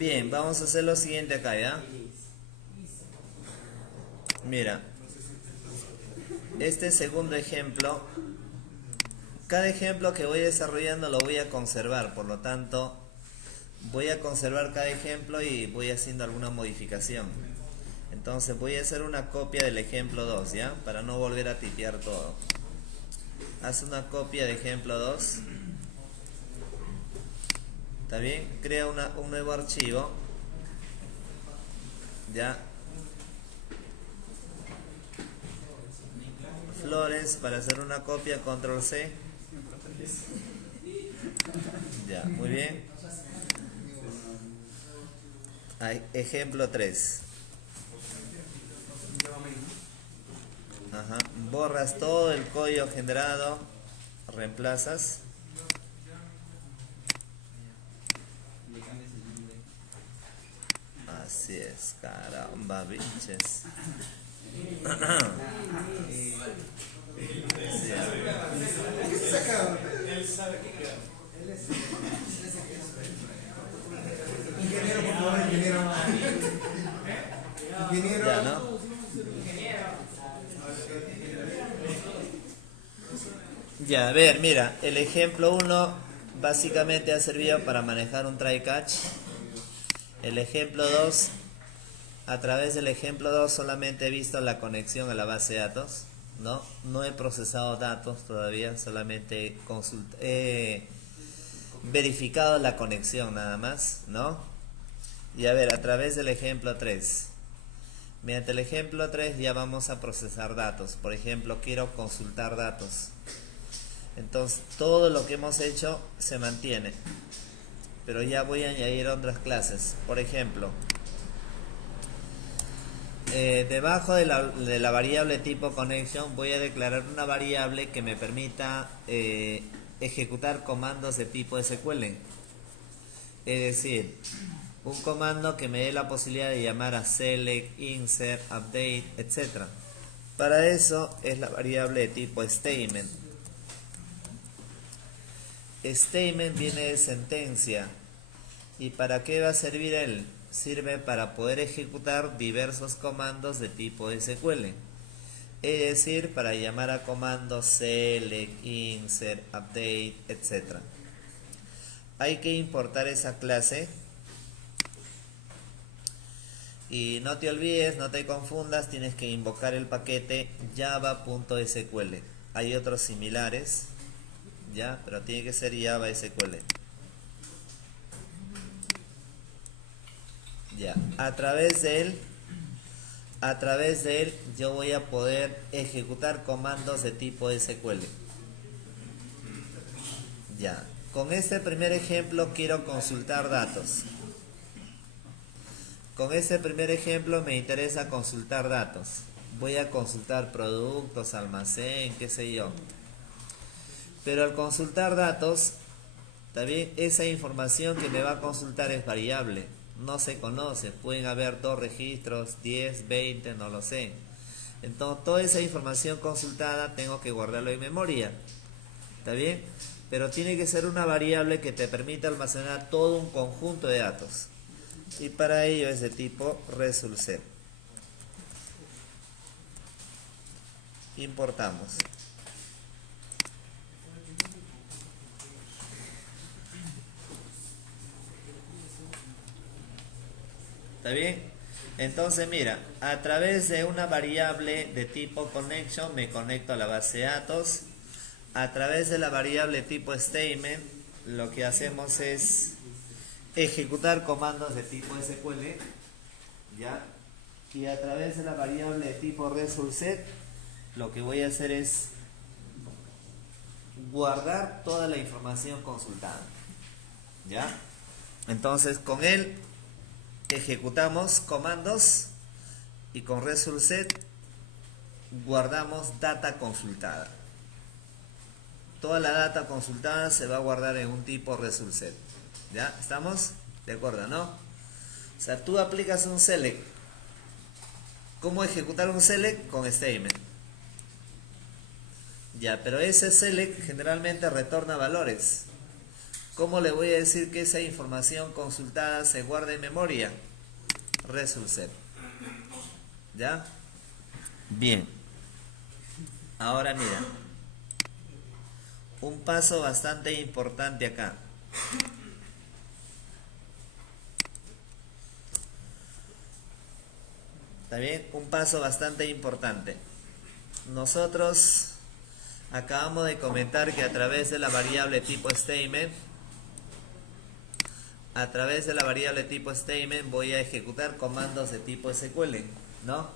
Bien, vamos a hacer lo siguiente acá, ¿ya? Mira, este segundo ejemplo, cada ejemplo que voy desarrollando lo voy a conservar, por lo tanto, voy a conservar cada ejemplo y voy haciendo alguna modificación. Entonces voy a hacer una copia del ejemplo 2, ¿ya? Para no volver a tipear todo. Haz una copia de ejemplo 2. ¿Está bien? Crea un nuevo archivo. ¿Ya? Flores, para hacer una copia, control C. Ya, muy bien. Ejemplo 3. Ajá. Borras todo el código generado, reemplazas. Así es, caramba, biches. Ingeniero, por favor, ingeniero. Ingeniero. Ya, ¿no? Ya, a ver, mira, el ejemplo 1 básicamente ha servido para manejar un try catch. El ejemplo 2, a través del ejemplo 2 solamente he visto la conexión a la base de datos, ¿no? No he procesado datos todavía, solamente he verificado la conexión nada más, ¿no? Y a ver, a través del ejemplo 3. Mediante el ejemplo 3 ya vamos a procesar datos. Por ejemplo, quiero consultar datos. Entonces, todo lo que hemos hecho se mantiene. Pero ya voy a añadir otras clases. Por ejemplo, debajo de la variable tipo connection voy a declarar una variable que me permita ejecutar comandos de tipo SQL. Es decir, un comando que me dé la posibilidad de llamar a select, insert, update, etc. Para eso es la variable de tipo statement. Statement viene de sentencia. ¿Y para qué va a servir él? Sirve para poder ejecutar diversos comandos de tipo SQL. Es decir, para llamar a comandos select, insert, update, etc. Hay que importar esa clase. Y no te olvides, no te confundas, tienes que invocar el paquete java.sql. Hay otros similares, ya, pero tiene que ser Java SQL. Ya, a través de él yo voy a poder ejecutar comandos de tipo SQL. Ya, con este primer ejemplo quiero consultar datos. Con este primer ejemplo me interesa consultar datos. Voy a consultar productos, almacén, qué sé yo. Pero al consultar datos, también esa información que me va a consultar es variable. No se conoce, pueden haber 2 registros, 10, 20, no lo sé. Entonces toda esa información consultada tengo que guardarlo en memoria. ¿Está bien? Pero tiene que ser una variable que te permita almacenar todo un conjunto de datos. Y para ello es de tipo resulset. Importamos. ¿Está bien? Entonces mira, a través de una variable de tipo connection me conecto a la base de datos. A través de la variable tipo statement lo que hacemos es ejecutar comandos de tipo SQL, ¿ya? Y a través de la variable de tipo resulset lo que voy a hacer es guardar toda la información consultada, ¿ya? Entonces con él ejecutamos comandos y con resulset guardamos data consultada. Toda la data consultada se va a guardar en un tipo resulset. ¿Ya? ¿Estamos? ¿De acuerdo, no? O sea, tú aplicas un select. ¿Cómo ejecutar un select? Con statement. Ya, pero ese select generalmente retorna valores. ¿Cómo le voy a decir que esa información consultada se guarde en memoria? Resolset. ¿Ya? Bien. Ahora mira. Un paso bastante importante acá. ¿Está bien? Un paso bastante importante. Nosotros acabamos de comentar que a través de la variable tipo statement, voy a ejecutar comandos de tipo SQL, ¿no?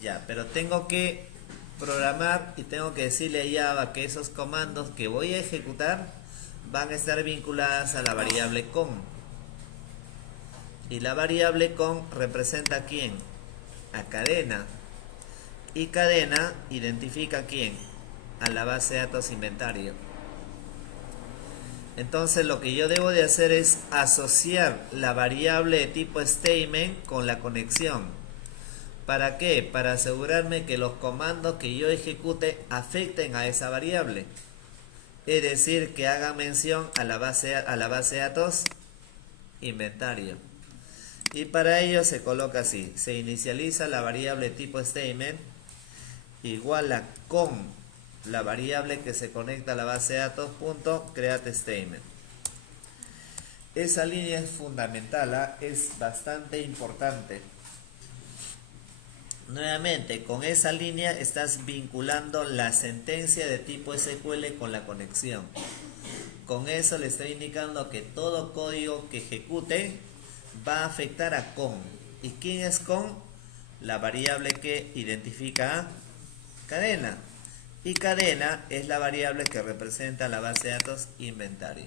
Ya, pero tengo que programar y tengo que decirle a Java que esos comandos que voy a ejecutar van a estar vinculadas a la variable con. Y la variable con representa a quién, a cadena. Y cadena identifica a quién, a la base de datos inventario. Entonces lo que yo debo de hacer es asociar la variable de tipo statement con la conexión. ¿Para qué? Para asegurarme que los comandos que yo ejecute afecten a esa variable. Es decir, que hagan mención a la base de datos inventario. Y para ello se coloca así. Se inicializa la variable tipo statement igual a con la variable que se conecta a la base de datos punto create statement. Esa línea es fundamental, es bastante importante. Nuevamente, con esa línea estás vinculando la sentencia de tipo SQL con la conexión. Con eso le estoy indicando que todo código que ejecute va a afectar a con. ¿Y quién es con? La variable que identifica a cadena. Y cadena es la variable que representa la base de datos inventario.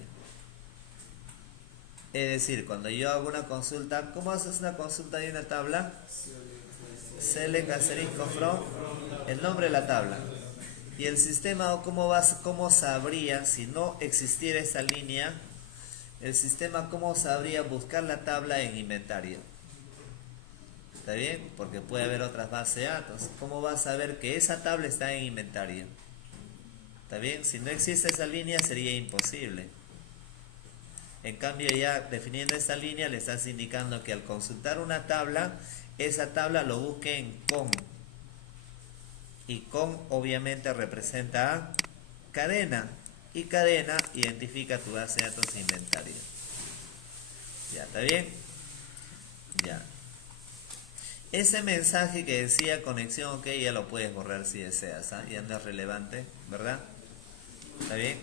Es decir, cuando yo hago una consulta, ¿cómo haces una consulta de una tabla? Select asterisco from el nombre de la tabla. Y el sistema, ¿cómo sabría si no existiera esa línea? El sistema, ¿cómo sabría buscar la tabla en inventario? ¿Está bien? Porque puede haber otras bases de datos. ¿Cómo va a saber que esa tabla está en inventario? ¿Está bien? Si no existe esa línea sería imposible. En cambio, ya definiendo esta línea le estás indicando que al consultar una tabla, esa tabla lo busque en con. Y con obviamente representa a cadena. Y cadena identifica tu base de datos inventario. ¿Ya? ¿Está bien? Ya. Ese mensaje que decía conexión ok ya lo puedes borrar si deseas, ¿ah? Ya no es relevante, ¿verdad? ¿Está bien?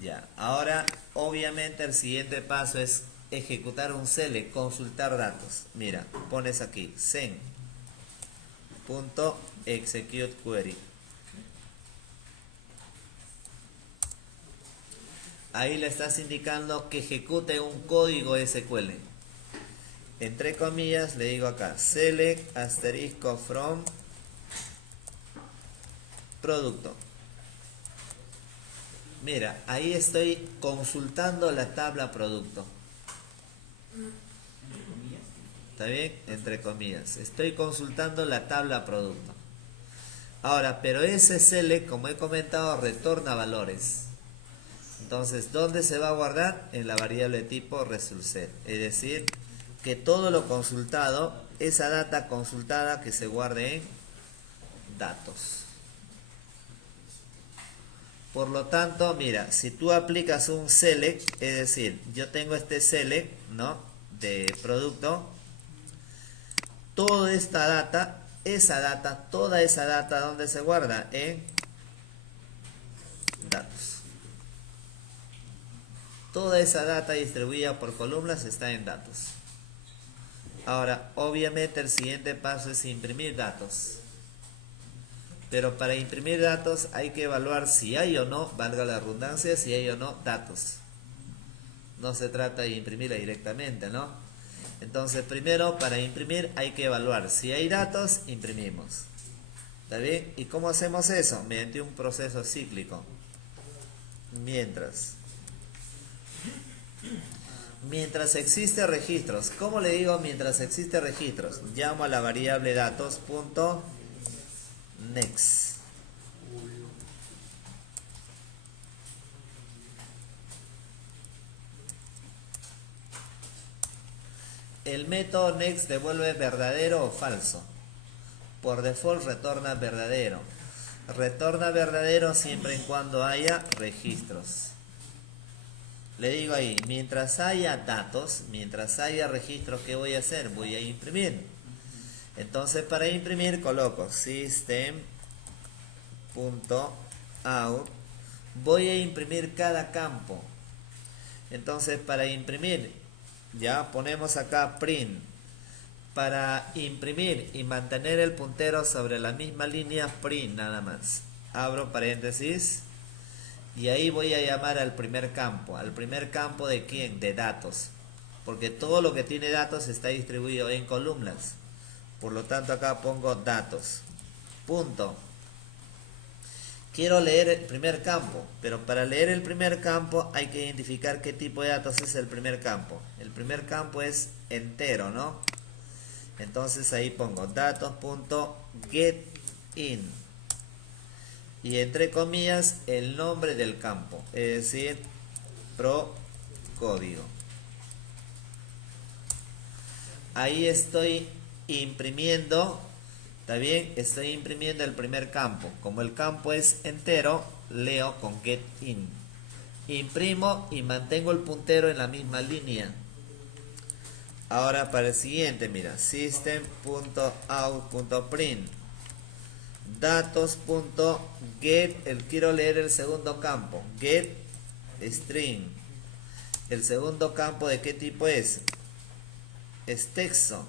Ya. Ahora, obviamente el siguiente paso es ejecutar un select, consultar datos. Mira, pones aquí sen.executeQuery. Ahí le estás indicando que ejecute un código SQL. Entre comillas le digo acá select asterisco from producto. Mira, ahí estoy consultando la tabla producto. ¿Está bien? Entre comillas. Estoy consultando la tabla producto. Ahora, pero ese select, como he comentado, retorna valores. Entonces, ¿dónde se va a guardar? En la variable tipo resolset. Es decir, que todo lo consultado, esa data consultada que se guarde en datos. Por lo tanto, mira, si tú aplicas un select, es decir, yo tengo este select, ¿no? De producto, toda esta data, toda esa data, ¿dónde se guarda? En datos. Toda esa data distribuida por columnas está en datos. Ahora, obviamente el siguiente paso es imprimir datos. Pero para imprimir datos hay que evaluar si hay o no, valga la redundancia, si hay o no datos. No se trata de imprimirla directamente, ¿no? Entonces, primero, para imprimir hay que evaluar si hay datos, imprimimos. ¿Está bien? ¿Y cómo hacemos eso? Mediante un proceso cíclico. Mientras existe registros. ¿Cómo le digo mientras existe registros? Llamo a la variable datos.next. el método next devuelve verdadero o falso. Por default retorna verdadero. Retorna verdadero siempre y cuando haya registros. Le digo ahí, mientras haya datos, mientras haya registros, ¿qué voy a hacer? Voy a imprimir. Entonces para imprimir coloco system.out. Voy a imprimir cada campo. Entonces para imprimir, ya ponemos acá print. Para imprimir y mantener el puntero sobre la misma línea, print nada más. Abro paréntesis. Y ahí voy a llamar al primer campo. ¿Al primer campo de quién? De datos. Porque todo lo que tiene datos está distribuido en columnas. Por lo tanto acá pongo datos. Punto. Quiero leer el primer campo. Pero para leer el primer campo hay que identificar qué tipo de datos es el primer campo. El primer campo es entero, ¿no? Entonces ahí pongo datos.getIn. Y entre comillas el nombre del campo, es decir, pro código. Ahí estoy imprimiendo, ¿está bien? Estoy imprimiendo el primer campo. Como el campo es entero, leo con getIn. Imprimo y mantengo el puntero en la misma línea. Ahora para el siguiente, mira, system.out.print. Datos.get, quiero leer el segundo campo, get string. El segundo campo, ¿de qué tipo es? Es texto,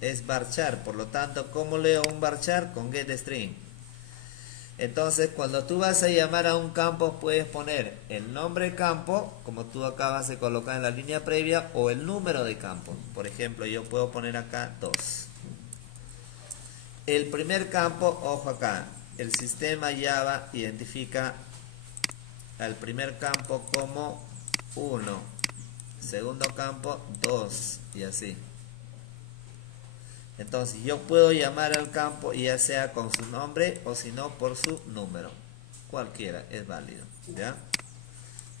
es varchar. Por lo tanto, ¿cómo leo un varchar? Con get string. Entonces cuando tú vas a llamar a un campo, puedes poner el nombre del campo, como tú acabas de colocar en la línea previa, o el número de campo. Por ejemplo, yo puedo poner acá 2. El primer campo, ojo acá, el sistema Java identifica al primer campo como 1, segundo campo 2 y así. Entonces yo puedo llamar al campo ya sea con su nombre o si no por su número. Cualquiera es válido, ¿ya?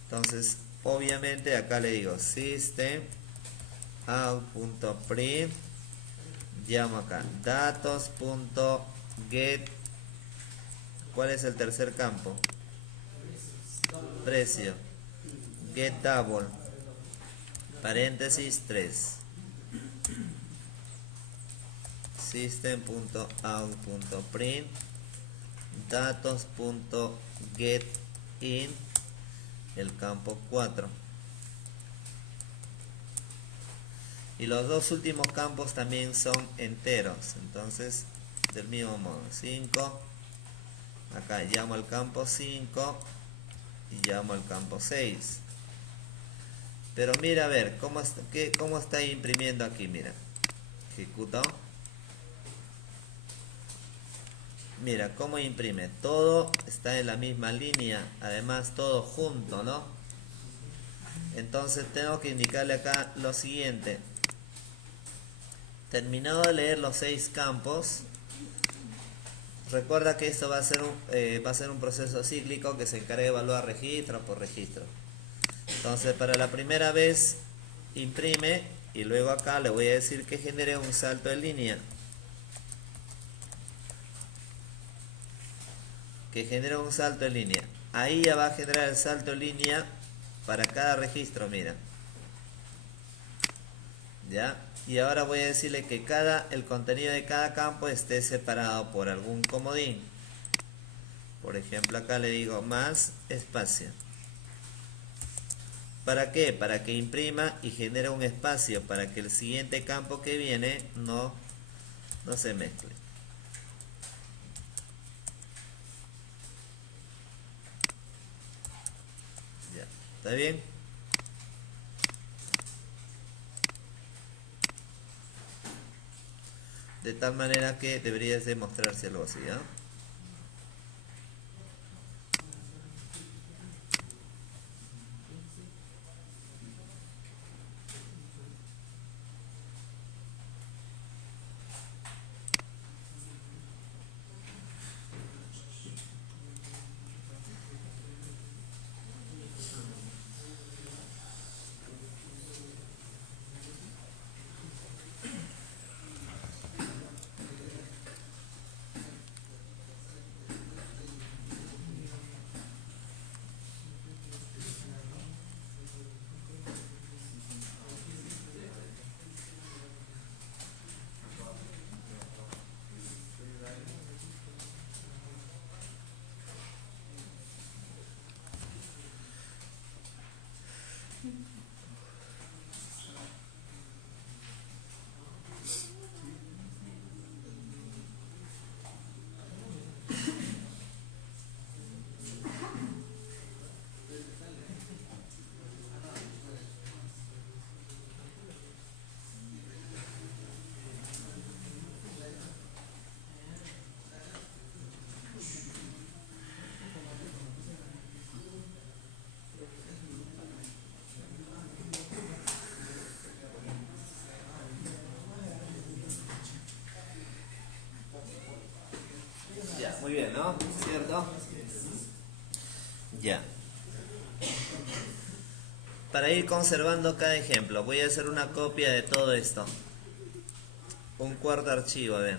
Entonces obviamente acá le digo system.out.print. Llamo acá datos.get. ¿Cuál es el tercer campo? Precio. Get double. Paréntesis 3. System.out.print. Datos.getIn. El campo 4. Y los dos últimos campos también son enteros. Entonces, del mismo modo, 5. Acá llamo al campo 5 y llamo al campo 6. Pero mira, a ver, ¿cómo está imprimiendo aquí? Mira, ejecuto. Mira, cómo imprime. Todo está en la misma línea. Además, todo junto, ¿no? Entonces, tengo que indicarle acá lo siguiente. Terminado de leer los 6 campos, recuerda que esto va a ser un proceso cíclico que se encarga de evaluar registro por registro. Entonces para la primera vez imprime y luego acá le voy a decir que genere un salto en línea. Que genere un salto en línea. Ahí ya va a generar el salto en línea para cada registro, mira. ¿Ya? Y ahora voy a decirle que el contenido de cada campo esté separado por algún comodín. Por ejemplo, acá le digo más espacio. ¿Para qué? Para que imprima y genere un espacio para que el siguiente campo que viene no se mezcle. Ya, ¿está bien? De tal manera que deberías demostrarse algo así, ¿no? Ya, muy bien, ¿no? ¿Cierto? Ya. Para ir conservando cada ejemplo, voy a hacer una copia de todo esto. Un cuarto archivo, a ver.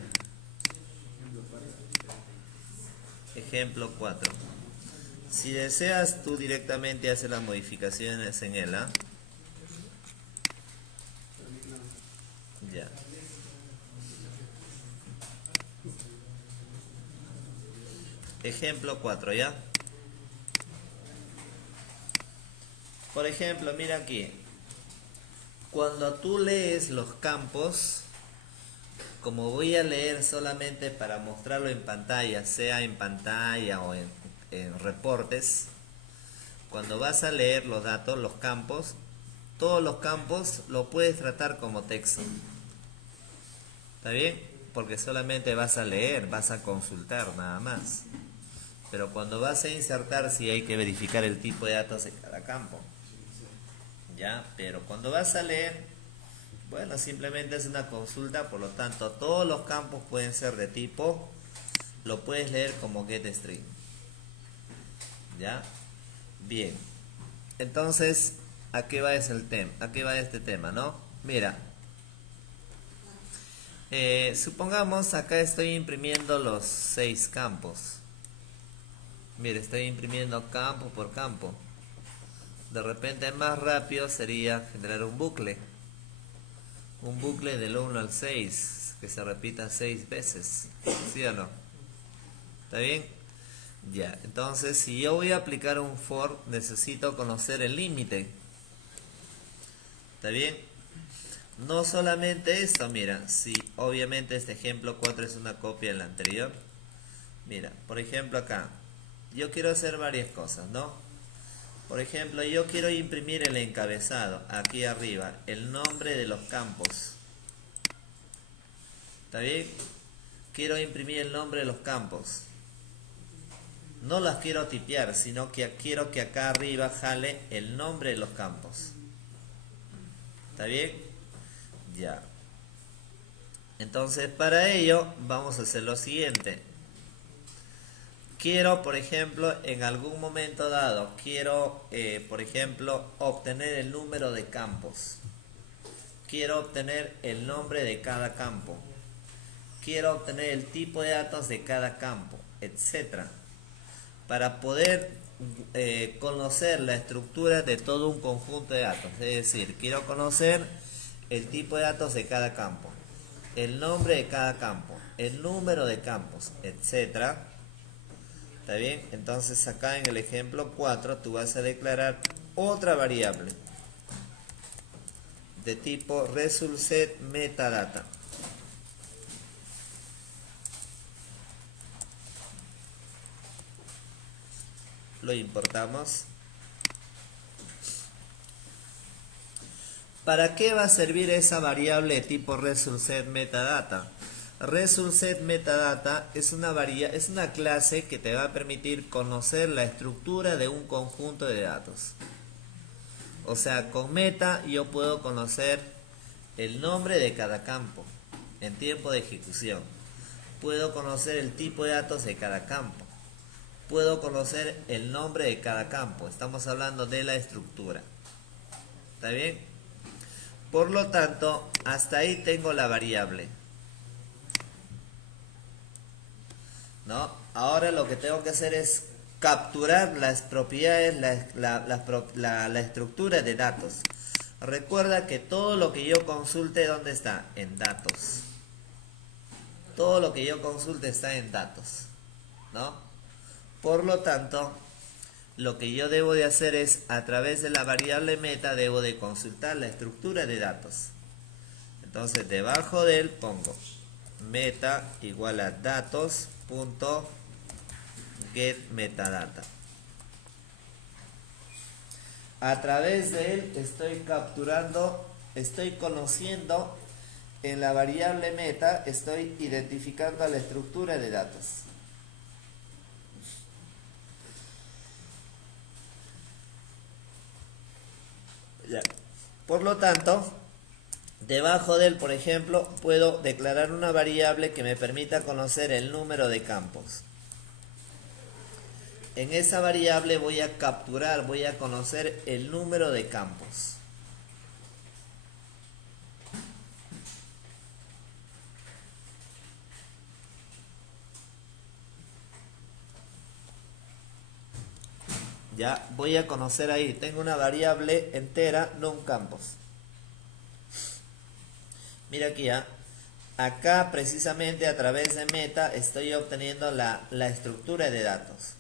Ejemplo 4. Si deseas, tú directamente haces las modificaciones en él, ¿ah? Ya. Ejemplo 4, ¿ya? Por ejemplo, mira aquí. Cuando tú lees los campos, como voy a leer solamente para mostrarlo en pantalla, sea en pantalla o en reportes, cuando vas a leer los datos, los campos, todos los campos lo puedes tratar como texto. ¿Está bien? Porque solamente vas a leer, vas a consultar nada más. Pero cuando vas a insertar, sí hay que verificar el tipo de datos de cada campo. ¿Ya? Pero cuando vas a leer, bueno, simplemente es una consulta, por lo tanto, todos los campos pueden ser de tipo, lo puedes leer como getString. ¿Ya? Bien. Entonces, ¿a qué va ¿A qué va este tema, no? Mira. Supongamos acá estoy imprimiendo los 6 campos. Mire, estoy imprimiendo campo por campo. De repente más rápido sería generar un bucle. Un bucle del 1 al 6, que se repita 6 veces. ¿Sí o no? ¿Está bien? Ya, entonces si yo voy a aplicar un for, necesito conocer el límite. ¿Está bien? No solamente esto, mira, si obviamente este ejemplo 4 es una copia del anterior. Mira, por ejemplo acá, yo quiero hacer varias cosas, ¿no? Por ejemplo, yo quiero imprimir el encabezado, aquí arriba, el nombre de los campos. ¿Está bien? Quiero imprimir el nombre de los campos. No las quiero tipear, sino que quiero que acá arriba jale el nombre de los campos. ¿Está bien? Ya. Entonces, para ello, vamos a hacer lo siguiente. Quiero, por ejemplo, en algún momento dado, quiero, por ejemplo, obtener el número de campos. Quiero obtener el nombre de cada campo. Quiero obtener el tipo de datos de cada campo, etc. Para poder conocer la estructura de todo un conjunto de datos. Es decir, quiero conocer el tipo de datos de cada campo, el nombre de cada campo, el número de campos, etc. ¿Está bien? Entonces acá en el ejemplo 4 tú vas a declarar otra variable de tipo resultSetMetadata. Lo importamos. ¿Para qué va a servir esa variable de tipo resultSetMetadata? resultSetMetadata es una clase que te va a permitir conocer la estructura de un conjunto de datos. O sea, con meta yo puedo conocer el nombre de cada campo en tiempo de ejecución. Puedo conocer el tipo de datos de cada campo. Puedo conocer el nombre de cada campo. Estamos hablando de la estructura. ¿Está bien? Por lo tanto, hasta ahí tengo la variable. ¿No? Ahora lo que tengo que hacer es capturar las propiedades, la estructura de datos. Recuerda que todo lo que yo consulte, ¿dónde está? En datos. Todo lo que yo consulte está en datos, ¿no? Por lo tanto, lo que yo debo de hacer es, a través de la variable meta, debo de consultar la estructura de datos. Entonces, debajo de él pongo meta igual a datos.getMetadata. A través de él estoy capturando, estoy conociendo en la variable meta, estoy identificando la estructura de datos. Ya. Por lo tanto, debajo de él, por ejemplo, puedo declarar una variable que me permita conocer el número de campos. En esa variable voy a capturar, voy a conocer el número de campos. Ya voy a conocer ahí, tengo una variable entera, numCampos. Mira aquí ya, acá precisamente a través de meta estoy obteniendo la estructura de datos.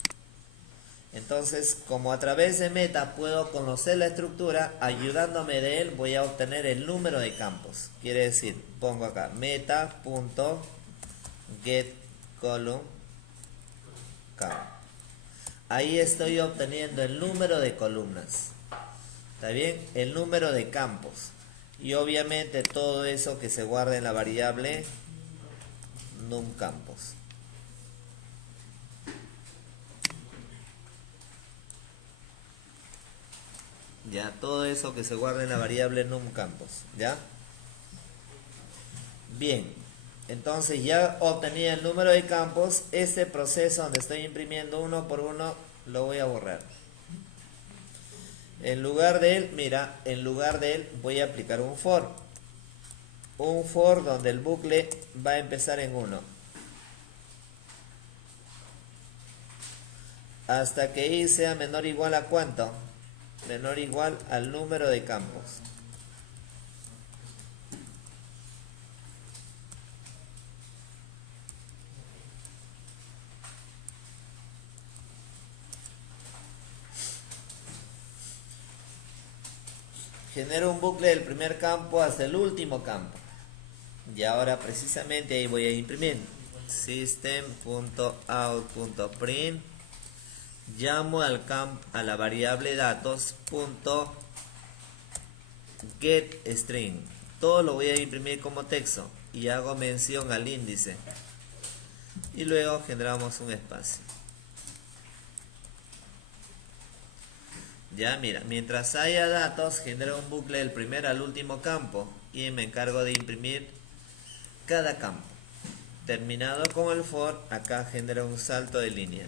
Entonces, como a través de meta puedo conocer la estructura, ayudándome de él voy a obtener el número de campos. Quiere decir, pongo acá meta.getColumn. Ahí estoy obteniendo el número de columnas. ¿Está bien? El número de campos. Y obviamente todo eso que se guarda en la variable numCampos. Ya, todo eso que se guarda en la variable numCampos. ¿Ya? Bien. Entonces ya obtenía el número de campos. Este proceso donde estoy imprimiendo uno por uno lo voy a borrar. En lugar de él, mira, en lugar de él voy a aplicar un for. Un for donde el bucle va a empezar en 1. Hasta que i sea menor o igual a ¿cuánto? Menor o igual al número de campos. Genero un bucle del primer campo hasta el último campo. Y ahora precisamente ahí voy a imprimir. System.out.print. Llamo a la variable datos.getString. Todo lo voy a imprimir como texto. Y hago mención al índice. Y luego generamos un espacio. Ya, mira, mientras haya datos, genero un bucle del primer al último campo y me encargo de imprimir cada campo. Terminado con el for, acá genero un salto de línea.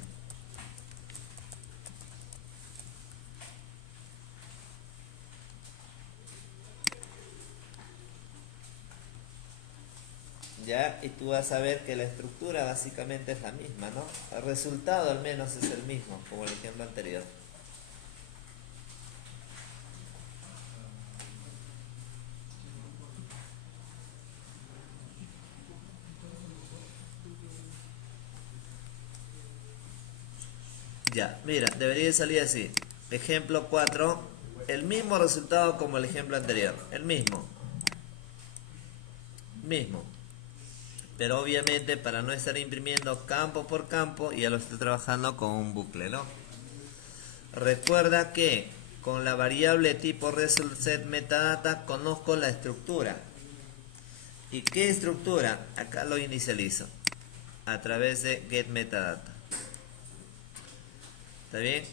Ya, y tú vas a ver que la estructura básicamente es la misma, ¿no? El resultado al menos es el mismo, como el ejemplo anterior. Ya, mira, debería salir así. Ejemplo 4, el mismo resultado como el ejemplo anterior. El mismo. Mismo. Pero obviamente para no estar imprimiendo campo por campo, ya lo estoy trabajando con un bucle, ¿no? Recuerda que con la variable tipo ResultSetMetadata conozco la estructura. ¿Y qué estructura? Acá lo inicializo a través de getMetadata. ¿Está bien?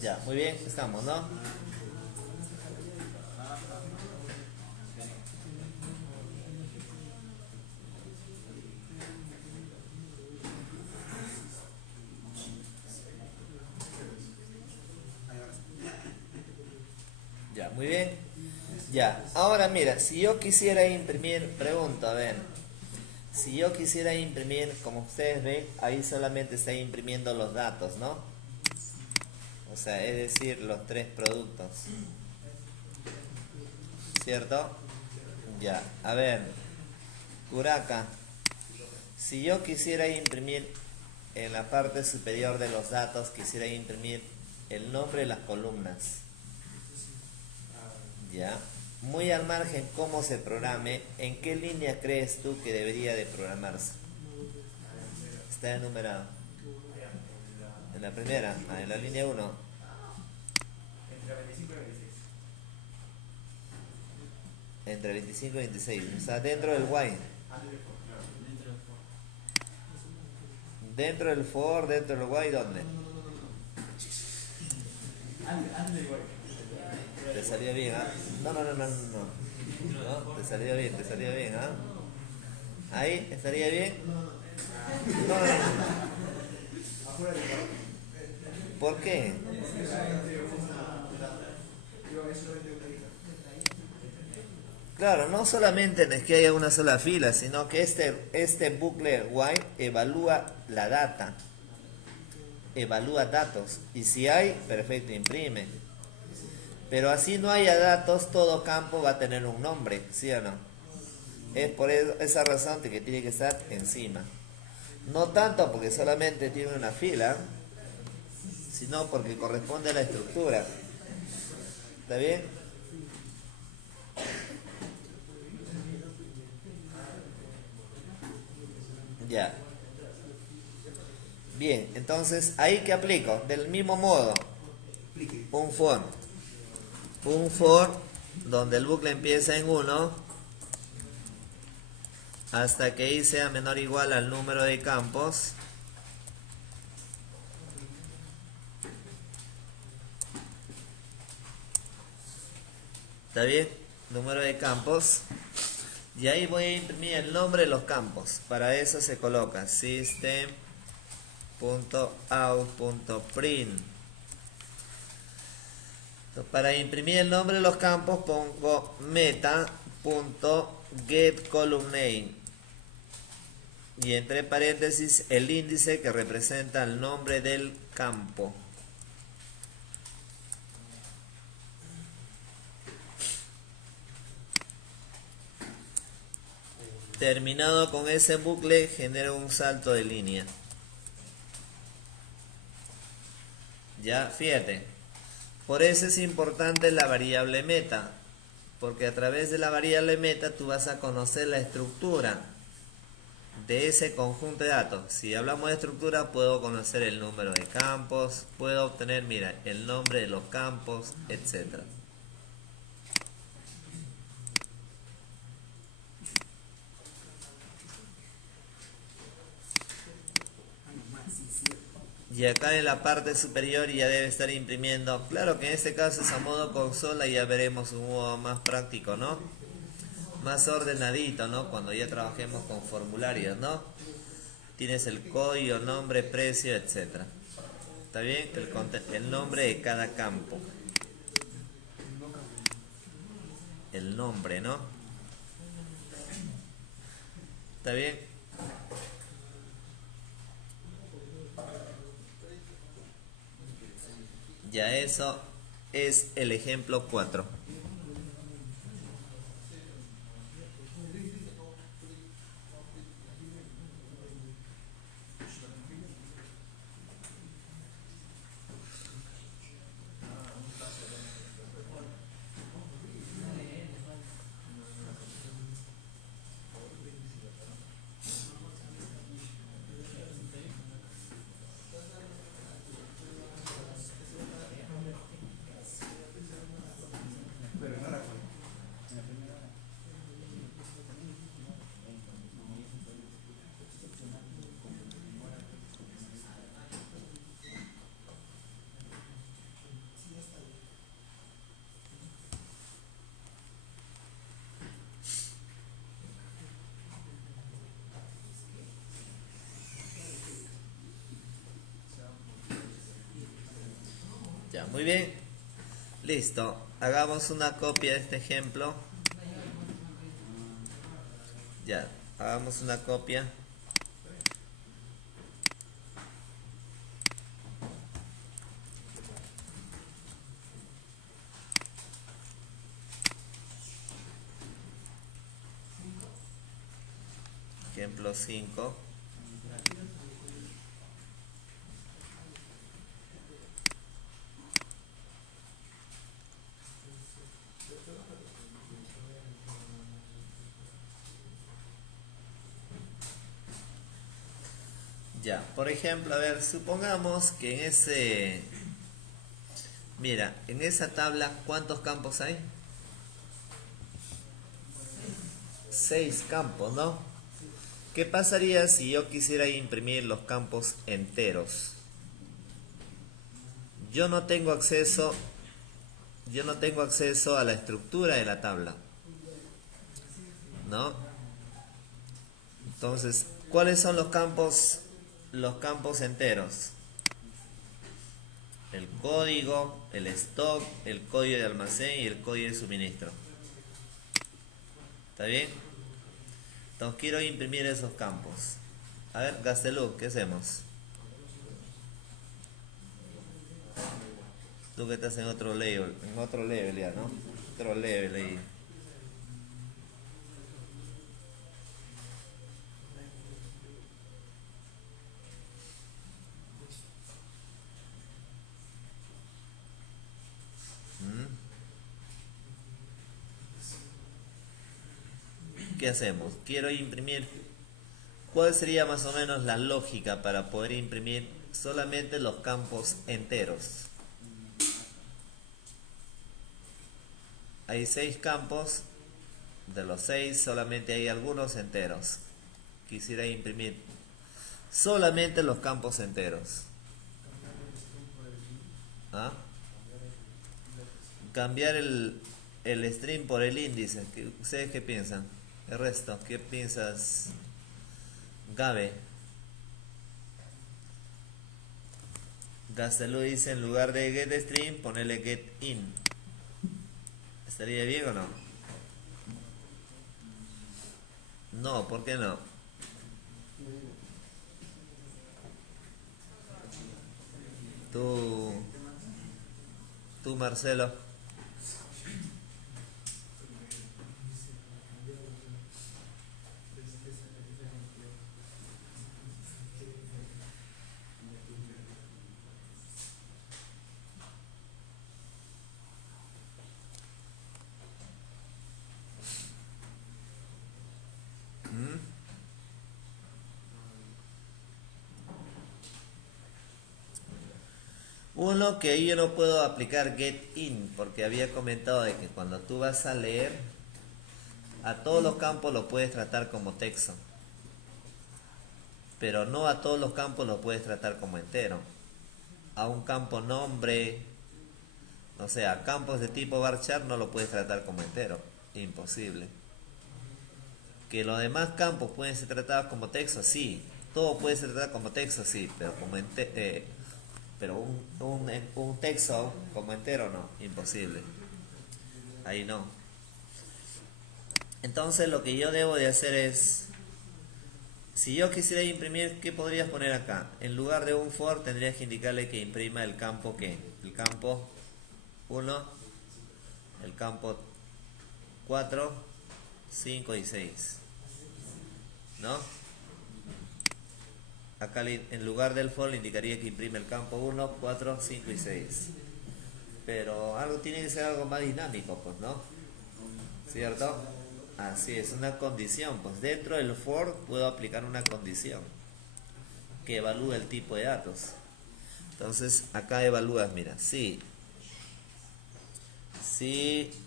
Ya, muy bien, estamos, ¿no? Ya, muy bien. Ya, ahora mira, si yo quisiera imprimir, pregunto, a ver, si yo quisiera imprimir, como ustedes ven, ahí solamente está imprimiendo los datos, ¿no? O sea, es decir, los tres productos, ¿cierto? Ya, a ver, Curaca, si yo quisiera imprimir en la parte superior de los datos, quisiera imprimir el nombre de las columnas, ¿ya? Muy al margen cómo se programe, ¿en qué línea crees tú que debería de programarse? Está enumerado. En la primera, en la línea 1. Entre 25 y 26. O sea, dentro del while. Dentro del for, dentro del while, ¿dónde? Te salió bien, ¿ah? No. No, te salió bien, ¿ah? Ahí, ¿estaría bien? No. ¿Por qué? Claro, no solamente es que haya una sola fila, sino que este bucle while evalúa la data, evalúa datos. Y si hay, perfecto, imprime. Pero así no haya datos, todo campo va a tener un nombre, ¿sí o no? Es por esa razón que tiene que estar encima. No tanto porque solamente tiene una fila, sino porque corresponde a la estructura. ¿Está bien? Ya. Bien, entonces, ¿ahí qué aplico? Del mismo modo, un for. Un for donde el bucle empieza en 1 hasta que i sea menor o igual al número de campos. ¿Está bien? Número de campos. Y ahí voy a imprimir el nombre de los campos. Para eso se coloca system.out.print. Para imprimir el nombre de los campos pongo meta.getColumnName y entre paréntesis el índice que representa el nombre del campo. Terminado con ese bucle, genero un salto de línea. Ya, fíjate. Por eso es importante la variable meta, porque a través de la variable meta tú vas a conocer la estructura de ese conjunto de datos. Si hablamos de estructura, puedo conocer el número de campos, puedo obtener, mira, el nombre de los campos, etc. Y acá en la parte superior ya debe estar imprimiendo. Claro que en este caso es a modo consola y ya veremos un modo más práctico, ¿no? Más ordenadito, ¿no? Cuando ya trabajemos con formularios, ¿no? Tienes el código, nombre, precio, etc. ¿Está bien? El nombre de cada campo. El nombre, ¿no? ¿Está bien? Ya eso es el ejemplo 4. Ya, muy bien. Listo. Hagamos una copia de este ejemplo. Ya, hagamos una copia. Ejemplo 5. Ya, por ejemplo, a ver, supongamos que en ese... Mira, en esa tabla, ¿cuántos campos hay? 6 campos, ¿no? ¿Qué pasaría si yo quisiera imprimir los campos enteros? Yo no tengo acceso a la estructura de la tabla, ¿no? Entonces, ¿cuáles son los campos enteros? El código, el stock, el código de almacén y el código de suministro. ¿Está bien? Entonces quiero imprimir esos campos. A ver, Gastelú, ¿qué hacemos? Tú que estás en otro level ya, ¿no? Otro level ahí. ¿Qué hacemos? Quiero imprimir. ¿Cuál sería más o menos la lógica para poder imprimir solamente los campos enteros? Hay 6 campos. De los 6 solamente hay algunos enteros. Quisiera imprimir solamente los campos enteros. ¿Ah? Cambiar el string por el índice. ¿Ustedes qué piensan? El resto, ¿qué piensas, Gabe? Gastelú dice en lugar de getString ponerle getIn. ¿Estaría bien o no? No, ¿por qué no? Tú Marcelo. Uno, que ahí yo no puedo aplicar getIn porque había comentado de que cuando tú vas a leer a todos los campos lo puedes tratar como texto, pero no a todos los campos lo puedes tratar como entero. A un campo nombre, o sea, campos de tipo varchar no lo puedes tratar como entero, imposible. Que los demás campos pueden ser tratados como texto, sí. Todo puede ser tratado como texto, sí, pero pero un texto como entero no, imposible. Ahí no. Entonces lo que yo debo de hacer es, si yo quisiera imprimir, ¿qué podrías poner acá? En lugar de un for tendrías que indicarle que imprima el campo ¿qué? El campo 1, el campo 4, 5 y 6, ¿no? Acá en lugar del for le indicaría que imprime el campo 1, 4, 5 y 6. Pero algo tiene que ser algo más dinámico, pues, ¿no? ¿Cierto? Así es, una condición. Pues dentro del for puedo aplicar una condición que evalúe el tipo de datos. Entonces acá evalúas, mira, si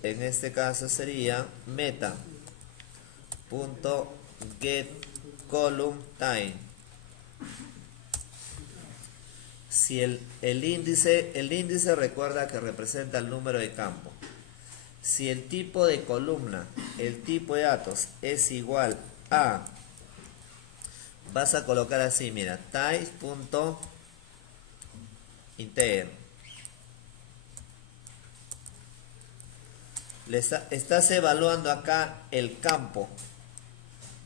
en este caso sería meta.getColumnTime. Si el índice recuerda que representa el número de campo. Si el tipo de columna, el tipo de datos es igual a, vas a colocar así, mira, type.integer. Estás evaluando acá el campo,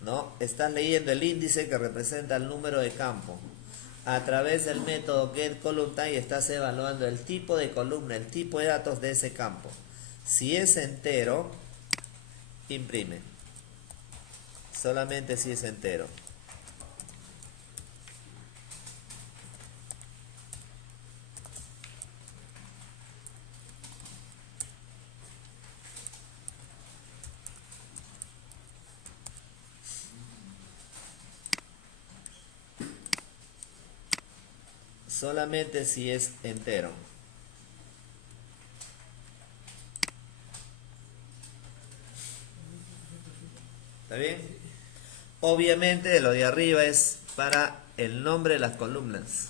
¿no? Estás leyendo el índice que representa el número de campo. A través del método getColumnType estás evaluando el tipo de columna, el tipo de datos de ese campo. Si es entero, imprime. Solamente si es entero. Solamente si es entero. ¿Está bien? Obviamente lo de arriba es para el nombre de las columnas.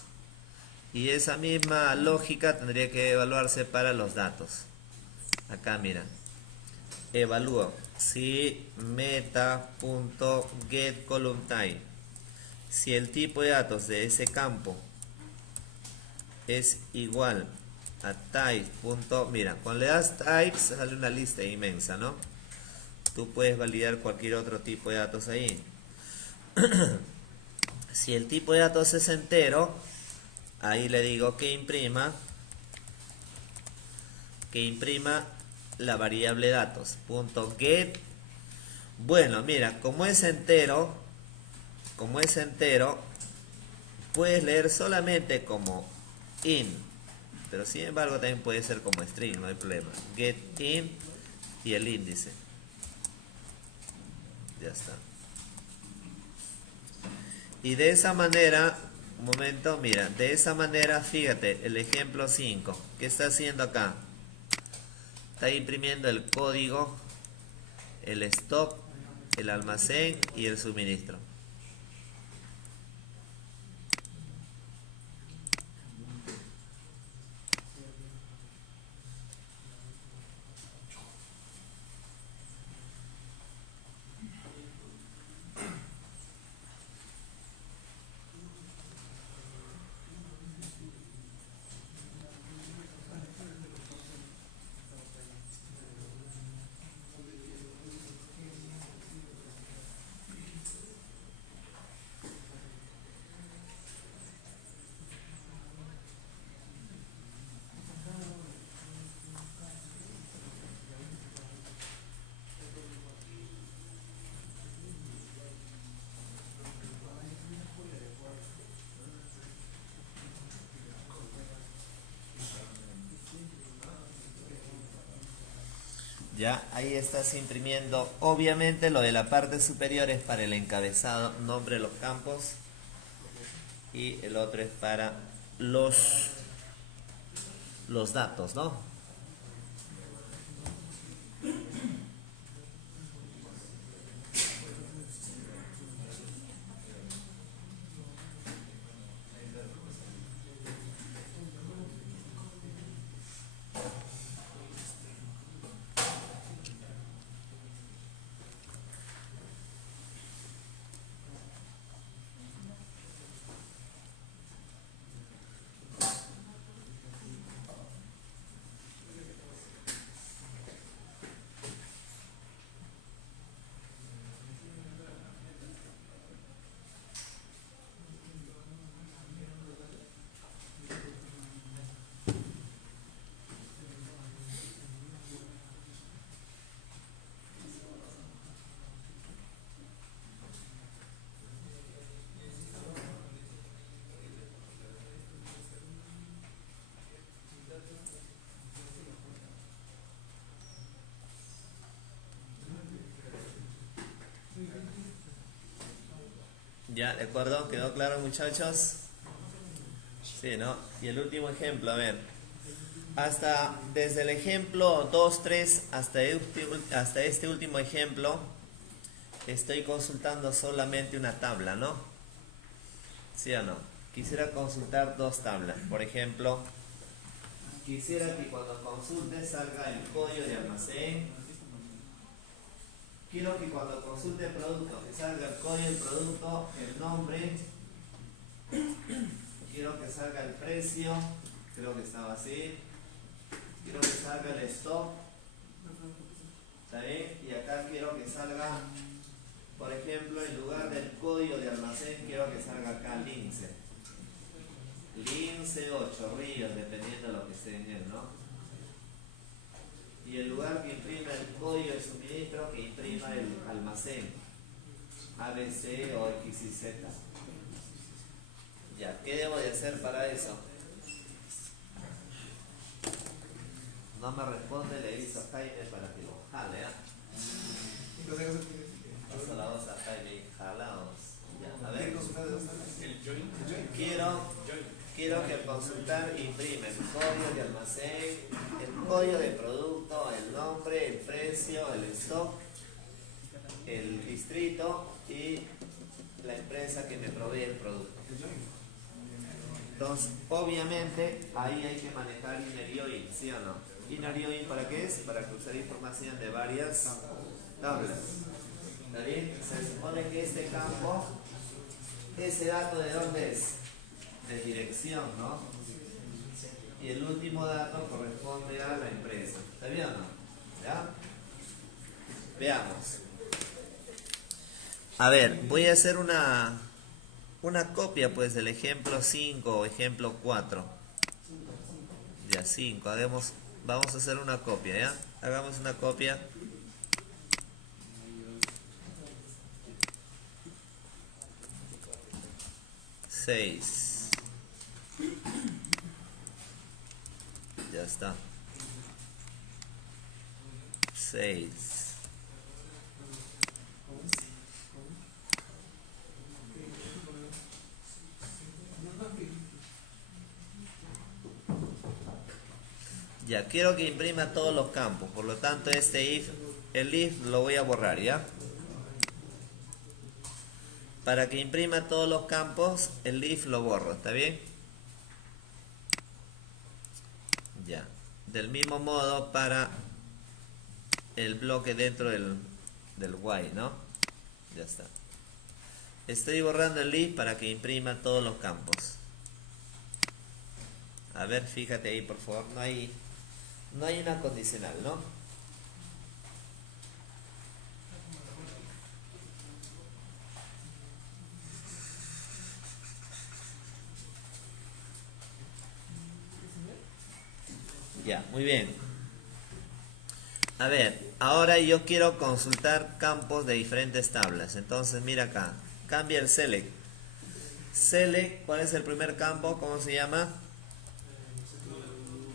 Y esa misma lógica tendría que evaluarse para los datos. Acá mira. Evalúo si meta.getColumnType, si el tipo de datos de ese campo es igual a type. Mira, cuando le das type sale una lista inmensa, ¿no? Tú puedes validar cualquier otro tipo de datos ahí. Si el tipo de datos es entero, ahí le digo que imprima la variable datos. Get. Bueno, mira, como es entero, puedes leer solamente como in, pero sin embargo también puede ser como string, no hay problema. Get in y el índice. Ya está. Y de esa manera, un momento, mira, de esa manera, fíjate, el ejemplo 5, ¿qué está haciendo acá? Está imprimiendo el código, el stock, el almacén y el suministro. Ya, ahí estás imprimiendo. Obviamente lo de la parte superior es para el encabezado, nombre de los campos. Y el otro es para los datos, ¿no? Ya, ¿de acuerdo? ¿Quedó claro, muchachos? Sí, ¿no? Y el último ejemplo, a ver. Desde el ejemplo 2, 3 hasta este último ejemplo, estoy consultando solamente una tabla, ¿no? ¿Sí o no? Quisiera consultar dos tablas. Por ejemplo, quisiera que cuando consulte salga el código de almacén. Quiero que cuando consulte el producto, que salga el código del producto, el nombre. Quiero que salga el precio. Creo que estaba así. Quiero que salga el stock. ¿Está bien? Y acá quiero que salga, por ejemplo, en lugar del código de almacén, quiero que salga acá lince. Lince o Chorrillos, dependiendo de lo que esté en él, ¿no? Y en lugar que imprima el código de suministro, que imprima el almacén. ABC o XYZ. Ya, ¿qué debo de hacer para eso? No me responde, le aviso a Jaime para que lo jale, ¿eh? Paso la voz a Jaime, jalaos. Ya, a ver. Quiero que el consultar imprime el código de almacén, el código de producto, el nombre, el precio, el stock, el distrito y la empresa que me provee el producto. Entonces, obviamente, ahí hay que manejar inner join, ¿sí o no? Inner join, ¿para qué es? Para cruzar información de varias tablas. ¿Está bien? Se supone que este campo, ese dato ¿de dónde es? De dirección, ¿no? Y el último dato corresponde a la empresa. ¿Está bien o no? ¿Ya? Veamos. A ver, voy a hacer una copia pues del ejemplo 5 o ejemplo 4. Ya, 5. Vamos a hacer una copia, ¿ya? Hagamos una copia. Seis. Ya está. 6. Ya, quiero que imprima todos los campos, por lo tanto el if lo voy a borrar, ¿ya? Para que imprima todos los campos, el if lo borro, ¿está bien? Ya. Del mismo modo para el bloque dentro del while, ¿no? Ya está. Estoy borrando el if para que imprima todos los campos. A ver, fíjate ahí, por favor, no hay una condicional, ¿no? Ya, muy bien. A ver, ahora yo quiero consultar campos de diferentes tablas. Entonces, mira acá. Cambia el select. Select, ¿cuál es el primer campo? ¿Cómo se llama?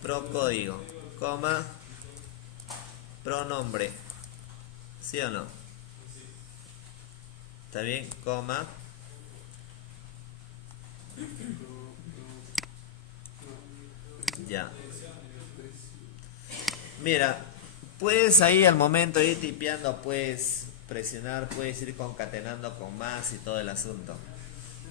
Pro código, coma, pronombre. ¿Sí o no? ¿Está bien? Coma. Ya. Mira, puedes ahí al momento de ir tipeando, puedes presionar, puedes ir concatenando con más y todo el asunto.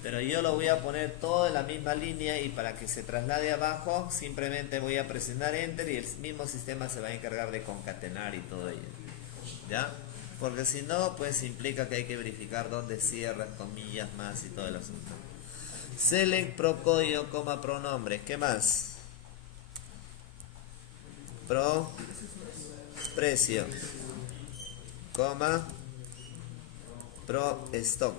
Pero yo lo voy a poner todo en la misma línea y para que se traslade abajo simplemente voy a presionar enter y el mismo sistema se va a encargar de concatenar y todo ello. ¿Ya? Porque si no, pues implica que hay que verificar dónde cierras, comillas, más y todo el asunto. Select pro código, coma pronombre. ¿Qué más? Pro precio, coma, pro stock.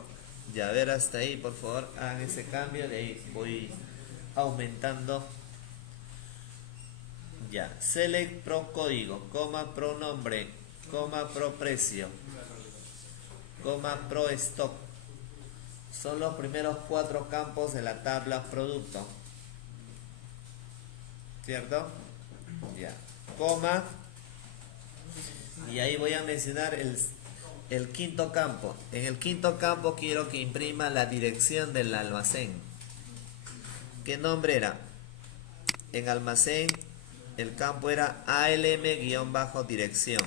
Ya, a ver hasta ahí, por favor, hagan ese cambio, de ahí voy aumentando. Ya, select pro código, coma pronombre, coma pro precio, coma pro stock. Son los primeros 4 campos de la tabla producto. ¿Cierto? Ya, coma. Y ahí voy a mencionar el quinto campo. En el quinto campo quiero que imprima la dirección del almacén. ¿Qué nombre era? En almacén el campo era ALM-dirección.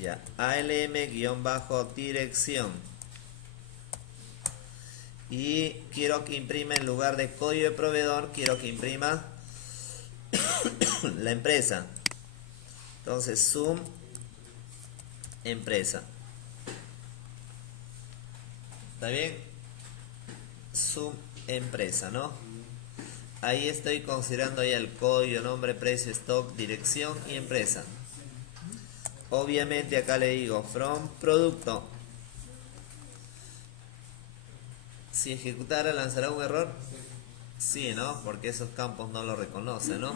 Ya, ALM-dirección. Y quiero que imprima en lugar de código de proveedor, quiero que imprima la empresa. Entonces, sum empresa. ¿Está bien? Sum empresa, ¿no? Ahí estoy considerando ya el código, nombre, precio, stock, dirección y empresa. Obviamente acá le digo from producto. Si ejecutara lanzará un error. Sí, ¿no? Porque esos campos no lo reconocen, ¿no?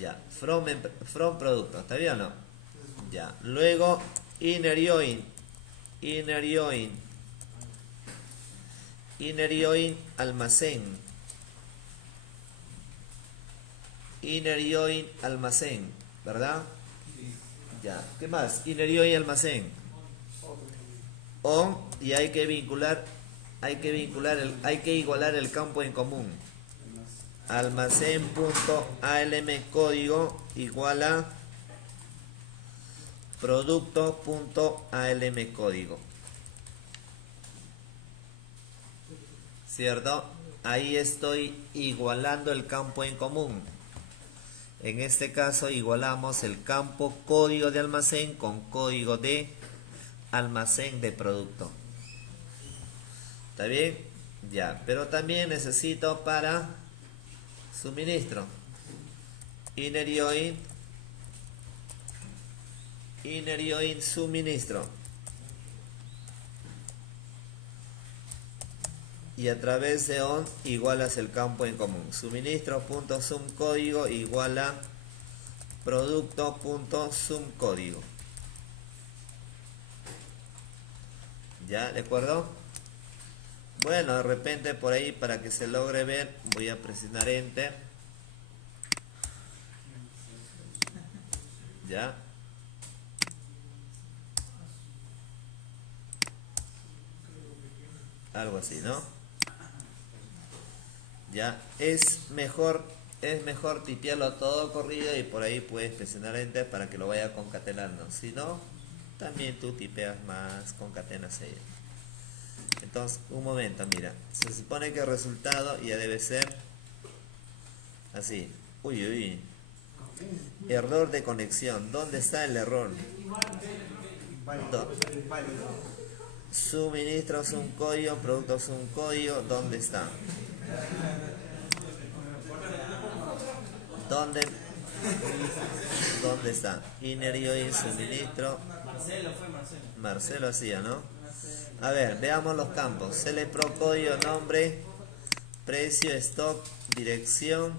Ya, from producto, ¿está bien o no? Ya, luego inner join almacén, ¿verdad? Ya, ¿qué más? Inner join almacén on, y hay que igualar el campo en común. Almacén.alm código igual a producto.alm código. ¿Cierto? Ahí estoy igualando el campo en común. En este caso igualamos el campo código de almacén con código de almacén de producto. ¿Está bien? Ya, pero también necesito para suministro. Inner join suministro. Y a través de on igualas el campo en común. Suministro.sum código igual a producto.sum código. ¿Ya? ¿De acuerdo? Bueno, de repente por ahí para que se logre ver voy a presionar enter. ¿Ya? Algo así, ¿no? Ya, es mejor tipearlo todo corrido y por ahí puedes presionar enter para que lo vaya concatenando. Si no, también tú tipeas más, concatenas ahí. Entonces, un momento, mira, se supone que el resultado ya debe ser así. Uy. Error de conexión. ¿Dónde está el error? Suministro es un código, producto es un código. ¿Dónde está? ¿Dónde está? Inner join suministro. Marcelo hacía, ¿no? A ver, veamos los campos. Select pro código, nombre, precio, stock, dirección,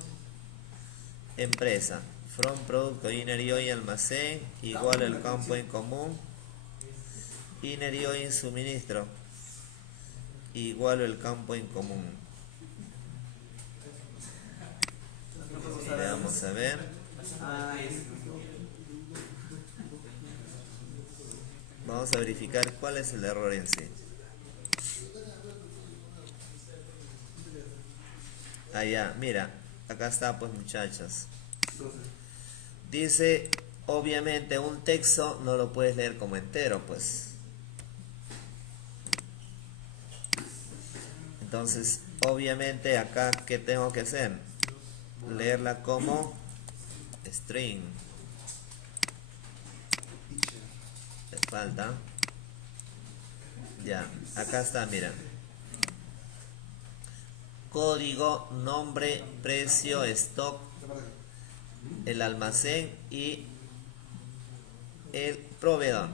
empresa. From producto, inner join almacén, igual el campo en común. Inner join suministro, igual el campo en común. Veamos a ver. Vamos a verificar cuál es el error en sí. Allá, mira, acá está pues muchachos. Dice, obviamente un texto no lo puedes leer como entero pues. Entonces, obviamente acá, ¿qué tengo que hacer? Leerla como string. Le falta. Ya, acá está, mira. Código, nombre, precio, stock, el almacén y el proveedor.